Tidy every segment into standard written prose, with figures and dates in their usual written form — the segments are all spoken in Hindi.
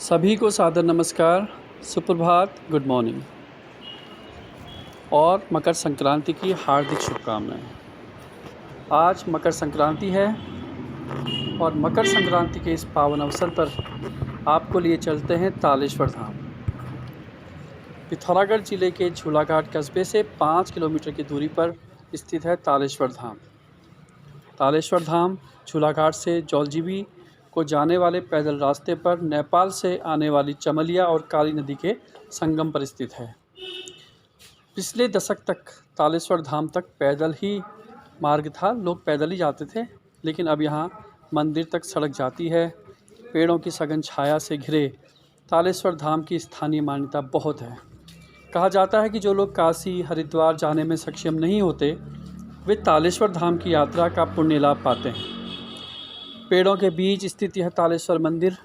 सभी को सादर नमस्कार, सुप्रभात, गुड मॉर्निंग और मकर संक्रांति की हार्दिक शुभकामनाएं। आज मकर संक्रांति है और मकर संक्रांति के इस पावन अवसर पर आपको लिए चलते हैं तालेश्वर धाम। पिथौरागढ़ ज़िले के झूलाघाट कस्बे से 5 किलोमीटर की दूरी पर स्थित है तालेश्वर धाम। तालेश्वर धाम झूलाघाट से जौलजीबी को जाने वाले पैदल रास्ते पर नेपाल से आने वाली चमलिया और काली नदी के संगम पर स्थित है। पिछले दशक तक तालेश्वर धाम तक पैदल ही मार्ग था, लोग पैदल ही जाते थे, लेकिन अब यहाँ मंदिर तक सड़क जाती है। पेड़ों की सघन छाया से घिरे तालेश्वर धाम की स्थानीय मान्यता बहुत है। कहा जाता है कि जो लोग काशी हरिद्वार जाने में सक्षम नहीं होते, वे तालेश्वर धाम की यात्रा का पुण्य लाभ पाते हैं। पेड़ों के बीच स्थित यह तालेश्वर मंदिर,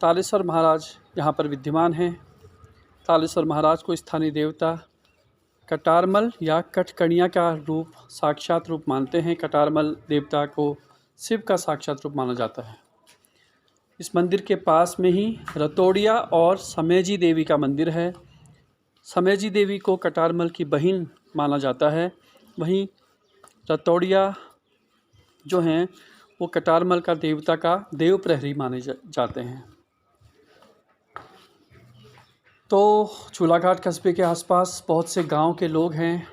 तालेश्वर महाराज यहाँ पर विद्यमान हैं। तालेश्वर महाराज को स्थानीय देवता कटारमल या कटकणिया का साक्षात रूप मानते हैं। कटारमल देवता को शिव का साक्षात रूप माना जाता है। इस मंदिर के पास में ही रतोड़िया और समेजी देवी का मंदिर है। समेजी देवी को कटारमल की बहन माना जाता है। वहीं रतोड़िया जो हैं वो कटारमल का देवता का देव प्रहरी माने जाते हैं। तो झूलाघाट कस्बे के आसपास बहुत से गांव के लोग हैं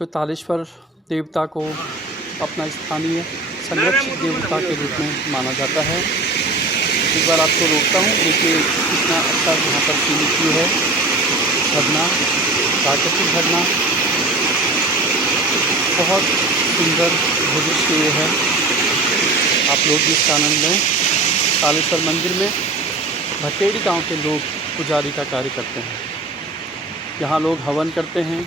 जो तालेश्वर देवता को अपना स्थानीय संरक्षित देवता के रूप में माना जाता है। एक बार आपको रोकता हूँ, देखिए कितना अच्छा यहाँ पर सीमित व्यू है। झरना, प्राकृतिक झरना, बहुत सुंदर दृश्य ये है। आप लोग भी इसका आनंद लें। तालेश्वर मंदिर में भटेड़ी गांव के लोग पुजारी का कार्य करते हैं। यहाँ लोग हवन करते हैं,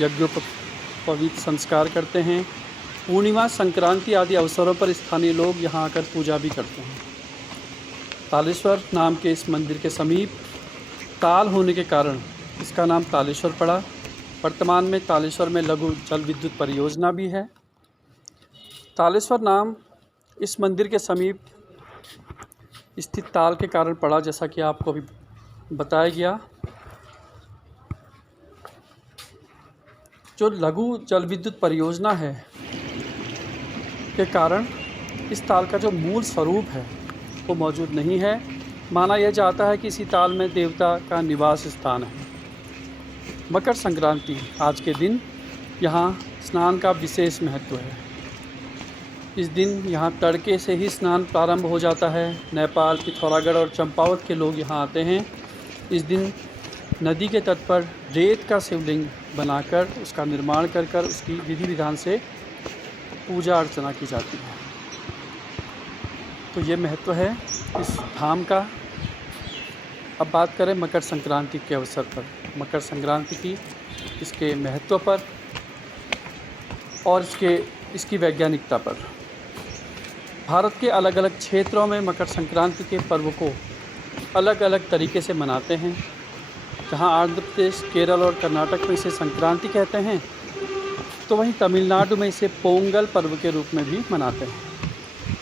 यज्ञोपवीत संस्कार करते हैं। पूर्णिमा, संक्रांति आदि अवसरों पर स्थानीय लोग यहाँ आकर पूजा भी करते हैं। तालेश्वर नाम के इस मंदिर के समीप ताल होने के कारण इसका नाम तालेश्वर पड़ा। वर्तमान में तालेश्वर में लघु जल विद्युत परियोजना भी है। तालेश्वर नाम इस मंदिर के समीप स्थित ताल के कारण पड़ा, जैसा कि आपको अभी बताया गया। जो लघु जल विद्युत परियोजना है के कारण इस ताल का जो मूल स्वरूप है वो मौजूद नहीं है। माना यह जाता है कि इसी ताल में देवता का निवास स्थान है। मकर संक्रांति आज के दिन यहाँ स्नान का विशेष महत्व है। इस दिन यहाँ तड़के से ही स्नान प्रारंभ हो जाता है। नेपाल, पिथौरागढ़ और चंपावत के लोग यहाँ आते हैं। इस दिन नदी के तट पर रेत का शिवलिंग बनाकर उसका निर्माण कर उसकी विधि विधान से पूजा अर्चना की जाती है। तो ये महत्व है इस धाम का। अब बात करें मकर संक्रांति के अवसर पर, मकर संक्रांति की इसके महत्व पर और इसकी वैज्ञानिकता पर। भारत के अलग अलग क्षेत्रों में मकर संक्रांति के पर्व को अलग अलग तरीके से मनाते हैं। जहां आंध्र प्रदेश, केरल और कर्नाटक में इसे संक्रांति कहते हैं, तो वहीं तमिलनाडु में इसे पोंगल पर्व के रूप में भी मनाते हैं।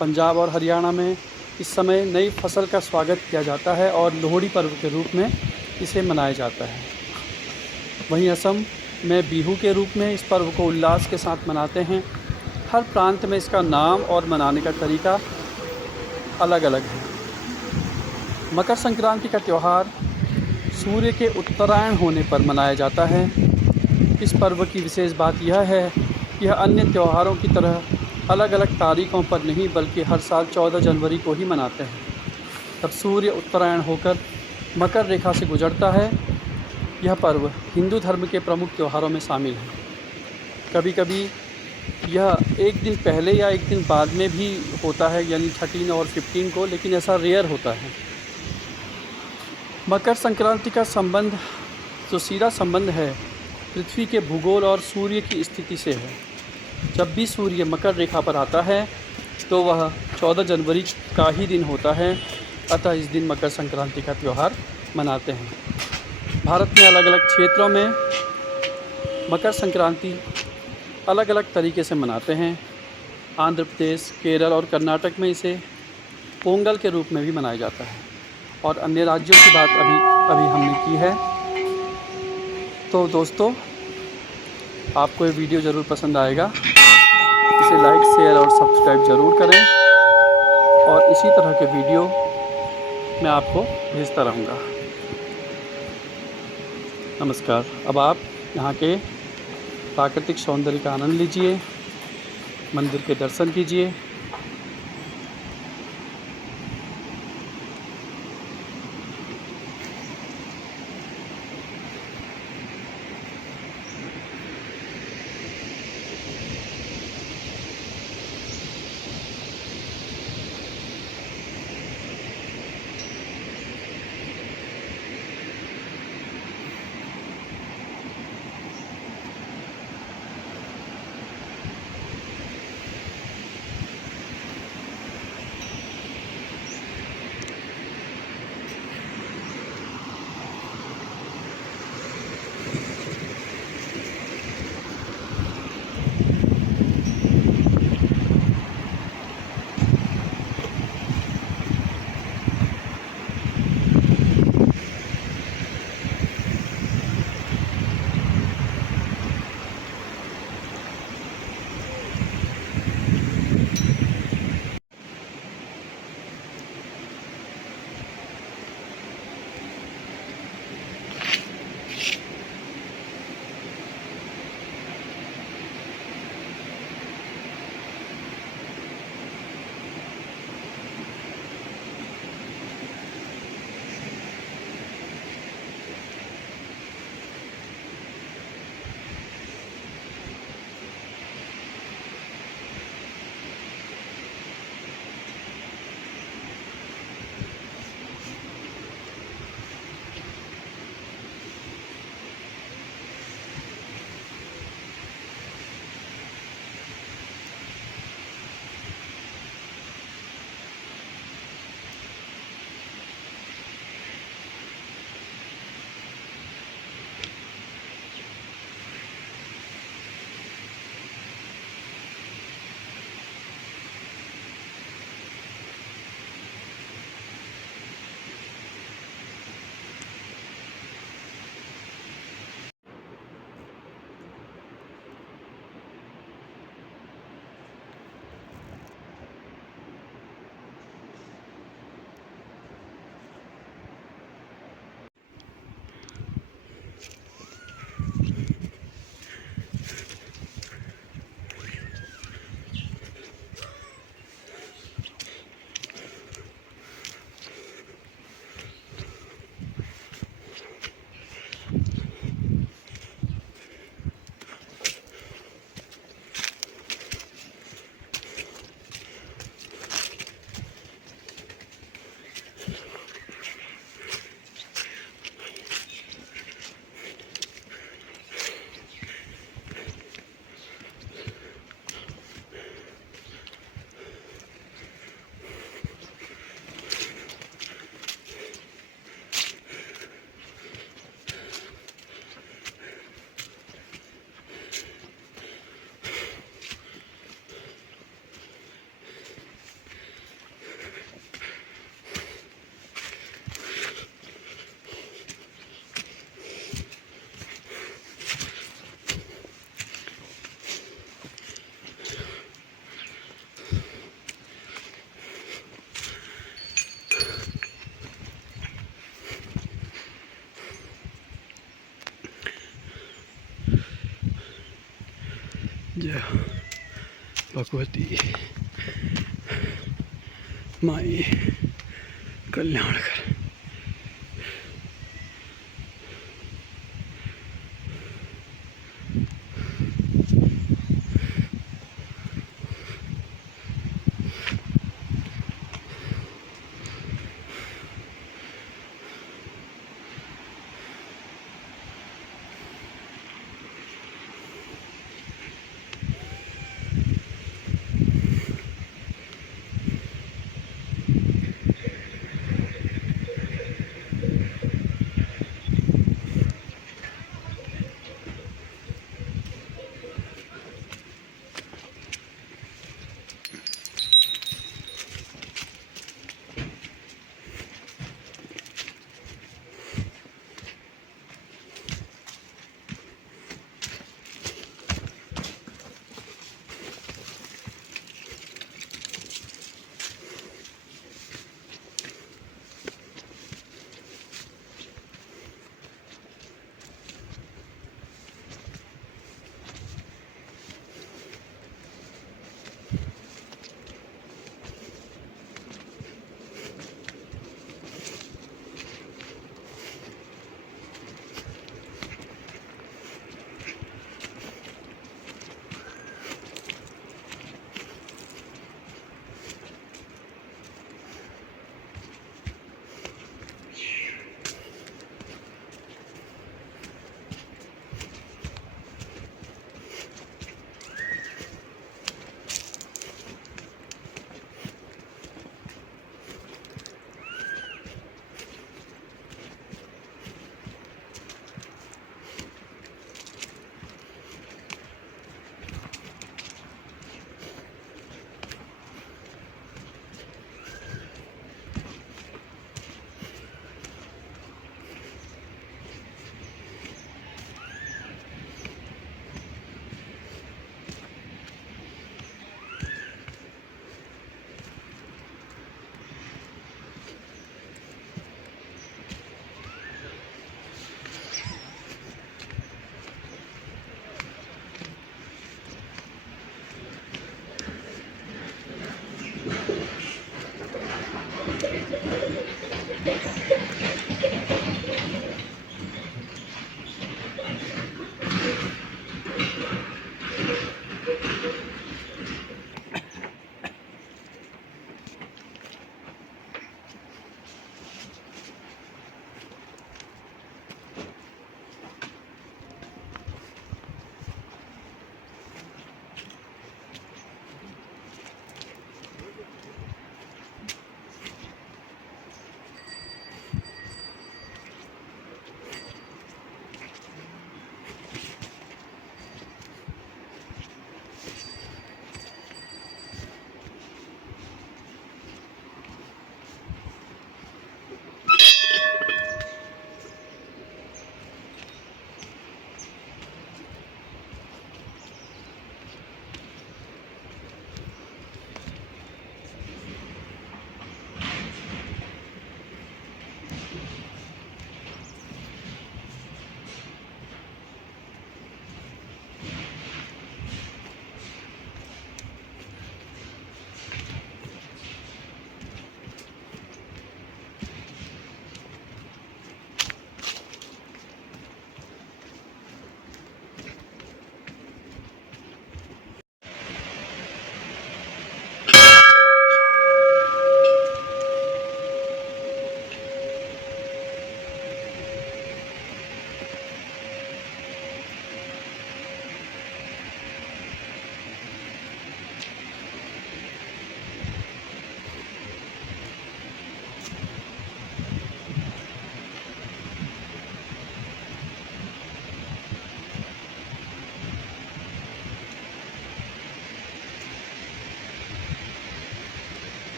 पंजाब और हरियाणा में इस समय नई फसल का स्वागत किया जाता है और लोहड़ी पर्व के रूप में इसे मनाया जाता है। वहीं असम में बिहू के रूप में इस पर्व को उल्लास के साथ मनाते हैं। हर प्रांत में इसका नाम और मनाने का तरीका अलग अलग है। मकर संक्रांति का त्यौहार सूर्य के उत्तरायण होने पर मनाया जाता है। इस पर्व की विशेष बात यह है कि यह अन्य त्योहारों की तरह अलग अलग तारीखों पर नहीं, बल्कि हर साल 14 जनवरी को ही मनाते हैं। तब सूर्य उत्तरायण होकर मकर रेखा से गुजरता है। यह पर्व हिंदू धर्म के प्रमुख त्योहारों में शामिल है। कभी कभी यह एक दिन पहले या एक दिन बाद में भी होता है, यानी 13 और 15 को, लेकिन ऐसा रेयर होता है। मकर संक्रांति का संबंध, जो सीधा संबंध है, पृथ्वी के भूगोल और सूर्य की स्थिति से है। जब भी सूर्य मकर रेखा पर आता है तो वह 14 जनवरी का ही दिन होता है। अतः इस दिन मकर संक्रांति का त्यौहार मनाते हैं। भारत में अलग अलग क्षेत्रों में मकर संक्रांति अलग अलग तरीके से मनाते हैं। आंध्र प्रदेश, केरल और कर्नाटक में इसे पोंगल के रूप में भी मनाया जाता है। और अन्य राज्यों की बात अभी अभी हमने की है। तो दोस्तों, आपको ये वीडियो ज़रूर पसंद आएगा। इसे लाइक, शेयर और सब्सक्राइब ज़रूर करें और इसी तरह के वीडियो मैं आपको भेजता रहूँगा। नमस्कार। अब आप यहाँ के प्राकृतिक सौंदर्य का आनंद लीजिए, मंदिर के दर्शन कीजिए। जय भगवती माई कल्याण कर।